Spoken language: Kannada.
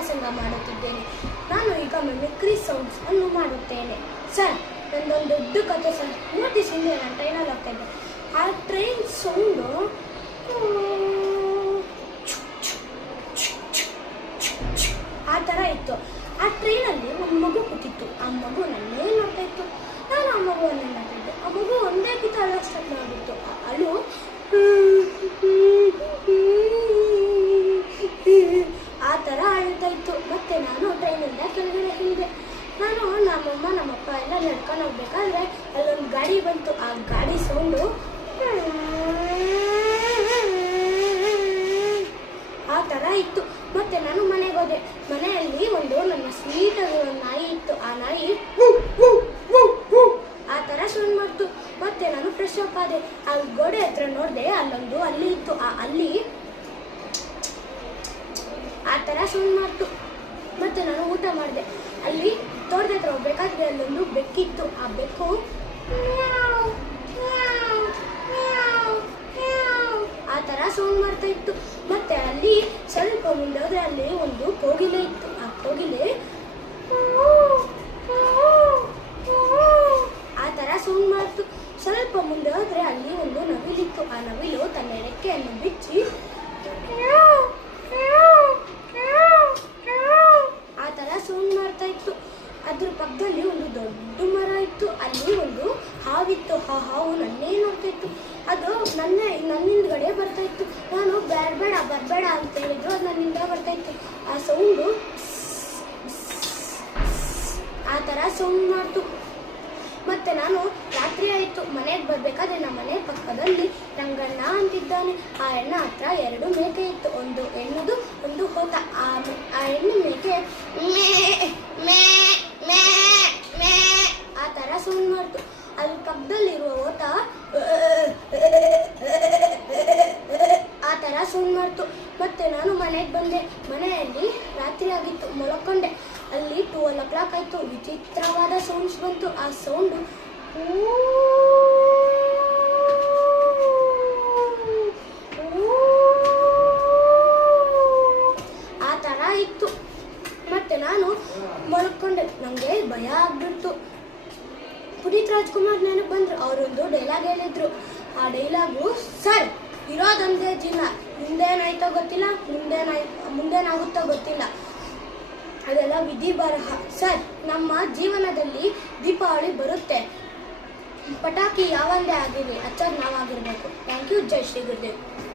ವ್ಯಾಸಂಗ ಮಾಡುತ್ತಿದ್ದೇನೆ. ನಾನು ಈಗ ಮಿಮಿಕ್ರಿ ಸೌಂಡ್ಸ್ ಅನ್ನು ಮಾಡುತ್ತೇನೆ. ಸರ್, ನಂದೊಂದು ದೊಡ್ಡ ಕಥೆ ಸರ್. 3 ದಿವಸ ಹಿಂದೆ ನಾನು ಟ್ರೈನಲ್ಲಿ ಹೋಗ್ತಾ ಇದ್ದೆ. ಆ ಟ್ರೈನ್ ಸೌಂಡು ಆ ಥರ ಇತ್ತು. ಆ ಟ್ರೈನಲ್ಲಿ ಒಂದು ಮಗು ಕೂತಿತ್ತು. ಆ ಮಗು ನನ್ನೇ ನೋಡ್ತಾ ಇತ್ತು. ನಾನು ಆ ಮಗುವನ್ನು ನೋಡ್ತಿದ್ದೆ. ಆ ಮಗು ಒಂದೇ ಕಿತ್ತ ಅಳೋಕೆ ಸ್ಟಾರ್ಟ್ ಮಾಡಿಬಿಟ್ಟು. ಅಳು ಆ ಥರ ಅಳ್ತಾ ಇತ್ತು. ಮತ್ತೆ ನಾನು ಟ್ರೈನಿಂದ ಕೆಳಗಡೆ ಇಳಿದೆ. ನಾನು ನಮ್ಮಮ್ಮ ನಮ್ಮಪ್ಪ ಎಲ್ಲ ನಡ್ಕೊಂಡು ಹೋಗ್ಬೇಕಾದ್ರೆ ಅಲ್ಲೊಂದು ಗಾಡಿ ಬಂತು. ಆ ಗಾಡಿ ಸೌಂಡು ಆ ಥರ ಇತ್ತು. ಮತ್ತೆ ನಾನು ಮನೆಗೆ ಹೋದೆ. ಮನೆಯಲ್ಲಿ ಒಂದು ನನ್ನ ಸ್ವೀಟಾಗಿರೋ ಒಂದು ನಾಯಿ ಇತ್ತು. ಆ ನಾಯಿ ಆ ಥರ ಸೌಂಡ್ ಮಾಡ್ತು. ಮತ್ತೆ ನಾನು ಫ್ರೆಶ್ ಅಪ್ ಆದೆ. ಆ ಗೋಡೆ ಹತ್ರ ನೋಡಿದೆ, ಅಲ್ಲೊಂದು ಅಲ್ಲಿ ಇತ್ತು. ಆ ಅಲ್ಲಿ ಆ ಥರ ಸೌಂಡ್ ಮಾಡ್ತು. ಮತ್ತೆ ನಾನು ಊಟ ಮಾಡಿದೆ. ಅಲ್ಲಿ ತೋಟದ ಹತ್ರ ಹೋಗ್ಬೇಕಾದ್ರೆ ಅಲ್ಲೊಂದು ಬೆಕ್ಕಿತ್ತು. ಆ ಬೆಕ್ಕು ಆ ಥರ ಸೌಂಡ್ ಮಾಡ್ತಾ ಇತ್ತು. ಮತ್ತೆ ಅಲ್ಲಿ ಸ್ವಲ್ಪ ಮುಂದೆ ಹೋದ್ರೆ ಅಲ್ಲಿ ಒಂದು ಕೋಗಿಲೆ ಇತ್ತು. ಆ ಕೋಗಿಲೆ ಆ ಥರ ಸೌಂಡ್ ಮಾಡ್ತು. ಸ್ವಲ್ಪ ಮುಂದೆ ಹೋದ್ರೆ ಅಲ್ಲಿ ಒಂದು ನವಿಲಿತ್ತು. ಆ ನವಿಲು ತನ್ನ ರೆಕ್ಕೆಯನ್ನು ಬಿಚ್ಚಿ ಆ ಥರ ಸೌಂಡ್ ಮಾಡ್ತಾ ಇತ್ತು. ಅದ್ರ ಪಕ್ಕದಲ್ಲಿ ಒಂದು ದೊಡ್ಡ ಮರ ಇತ್ತು. ಅಲ್ಲಿ ಒಂದು ಹಾವಿತ್ತು. ಆ ಹಾವು ನನ್ನೇ ನೋಡ್ತಾ ಇತ್ತು. ಅದು ನನ್ನಿಂದಗಡೆ ಬರ್ತಾ ಇತ್ತು. ನಾನು ಬೇಡ ಬರಬೇಡ ಅಂತ ಹೇಳಿದ್ರು. ಅದು ನನ್ನಿಂದ ಬರ್ತಾ ಇತ್ತು. ಆ ಸೌಂಡು ಆ ಥರ ಸೌಂಡ್ ಮಾಡ್ತು. ಮತ್ತೆ ನಾನು ರಾತ್ರಿ ಆಯಿತು. ಮನೆಗೆ ಬರಬೇಕಾದ್ರೆ ನಮ್ಮ ಮನೆ ಪಕ್ಕದಲ್ಲಿ ರಂಗಣ್ಣ ಅಂತಿದ್ದಾನೆ. ಆ ಹೆಣ್ಣ ಹತ್ರ 2 ಮೇಕೆ ಇತ್ತು. ಒಂದು ಹೆಣ್ಣುದು, ಒಂದು ಹೋತ. ಆ ಹೆಣ್ಣು ಮೇಕೆ ಆ ಥರ ಸೌಂಡ್ ಮಾಡ್ತು. ಅಲ್ಲಿ ಪಕ್ಕದಲ್ಲಿರುವ ಹೋತ ಆ ಥರ ಸೌಂಡ್ ಮಾಡ್ತು. ಮತ್ತೆ ನಾನು ಮನೆಗೆ ಬಂದೆ. ಮನೆಯಲ್ಲಿ ರಾತ್ರಿ ಆಗಿತ್ತು. ಮಲ್ಕೊಂಡೆ. ಅಲ್ಲಿ 12 o'clock ಆಯಿತು. ವಿಚಿತ್ರವಾದ ಸೌಂಡ್ಸ್ ಬಂತು. ಆ ಸೌಂಡು ಆ ಥರ ಇತ್ತು. ಮತ್ತೆ ನಾನು ಮಲ್ಕೊಂಡೆ. ನನಗೆ ಭಯ ಆಗ್ಬಿಡ್ತು. ಪುನೀತ್ ರಾಜ್ಕುಮಾರ್ ನೆನಪು ಬಂದರು. ಅವರೊಂದು ಡೈಲಾಗ್ ಹೇಳಿದ್ರು. ಆ ಡೈಲಾಗು, ಸರ್, ಇರೋದೊಂದೇ ಜೀವನ, ಮುಂದೇನಾಯ್ತೋ ಗೊತ್ತಿಲ್ಲ, ಮುಂದೇನಾಗುತ್ತೋ ಗೊತ್ತಿಲ್ಲ, ಅದೆಲ್ಲ ವಿಧಿ ಬರಹ. ಸರ್, ನಮ್ಮ ಜೀವನದಲ್ಲಿ ದೀಪಾವಳಿ ಬರುತ್ತೆ. ಪಟಾಕಿ ಯಾವಂದೇ ಆಗಿರಲಿ, ಹಚ್ಚೋದು ನಾವಾಗಿರಬೇಕು. Thank you. ಜೈ ಶ್ರೀ ಗುರುದೇವ್.